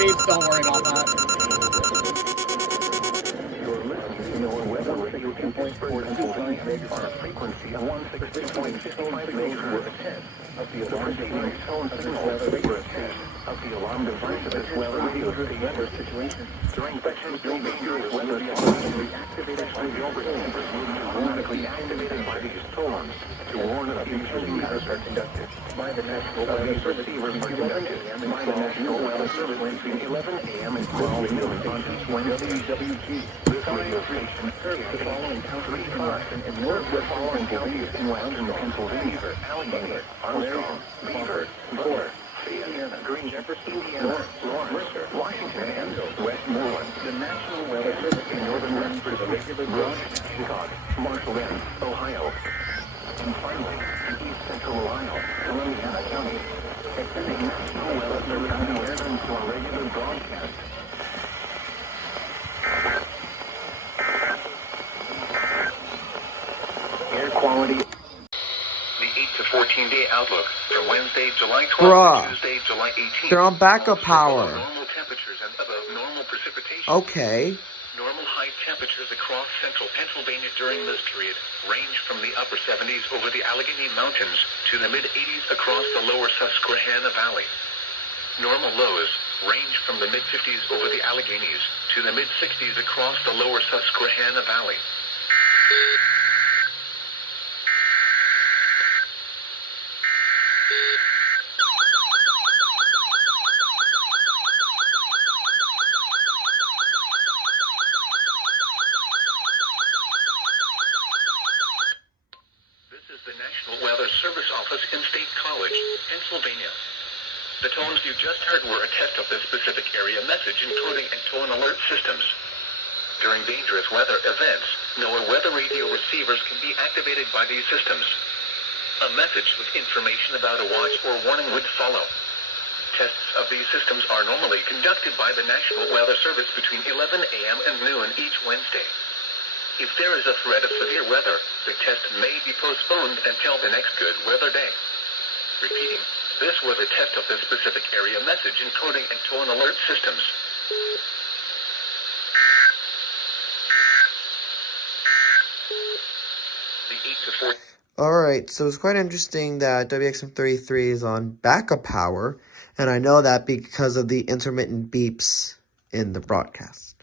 beeps, don't worry about that. You're listening to your weather radio in Pittsburgh, Pennsylvania. On a frequency of 160.65 megahertz. Of the alarm device tone signal were a test of the alarm device of this weather radio station. During potentially dangerous weather conditions, reactivated radio receivers will be automatically activated by these tones to warn of future matters are conducted by the National Weather Service. Receivers are conducted by the National Weather Service between 11 a.m. and 12 noon on this Wednesday. This radio station serves the following counties in Western and Northwest following counties in Western Pennsylvania: Allegheny, Armstrong, Beaufort, Fuller, Indiana, Green, Jefferson, Indiana, Lawrence, Washington, and Westmoreland. The National Weather Service in northern West Virginia, Brush, Chicago, Marshall End, Ohio, and finally, in East Central Ohio, Columbiana County. Extending National Weather Service on the air to our regular broadcast. Air quality. The 8 to 14-day outlook from Wednesday, July 12th to Tuesday, July 18th. They're on backup power. Normal temperatures and above normal precipitation. Okay. Normal high temperatures across central Pennsylvania during this period range from the upper 70s over the Allegheny Mountains to the mid-80s across the lower Susquehanna Valley. Normal lows range from the mid-50s over the Alleghenies to the mid-60s across the lower Susquehanna Valley. The National Weather Service Office in State College, Pennsylvania. The tones you just heard were a test of this specific area message encoding and tone alert systems. During dangerous weather events, NOAA weather radio receivers can be activated by these systems. A message with information about a watch or warning would follow. Tests of these systems are normally conducted by the National Weather Service between 11 a.m. and noon each Wednesday. If there is a threat of severe weather, the test may be postponed until the next good weather day. Repeating, this was a test of the specific area message encoding and tone alert systems. The 8 to 4. Alright, so it's quite interesting that WXM33 is on backup power, and I know that because of the intermittent beeps in the broadcast.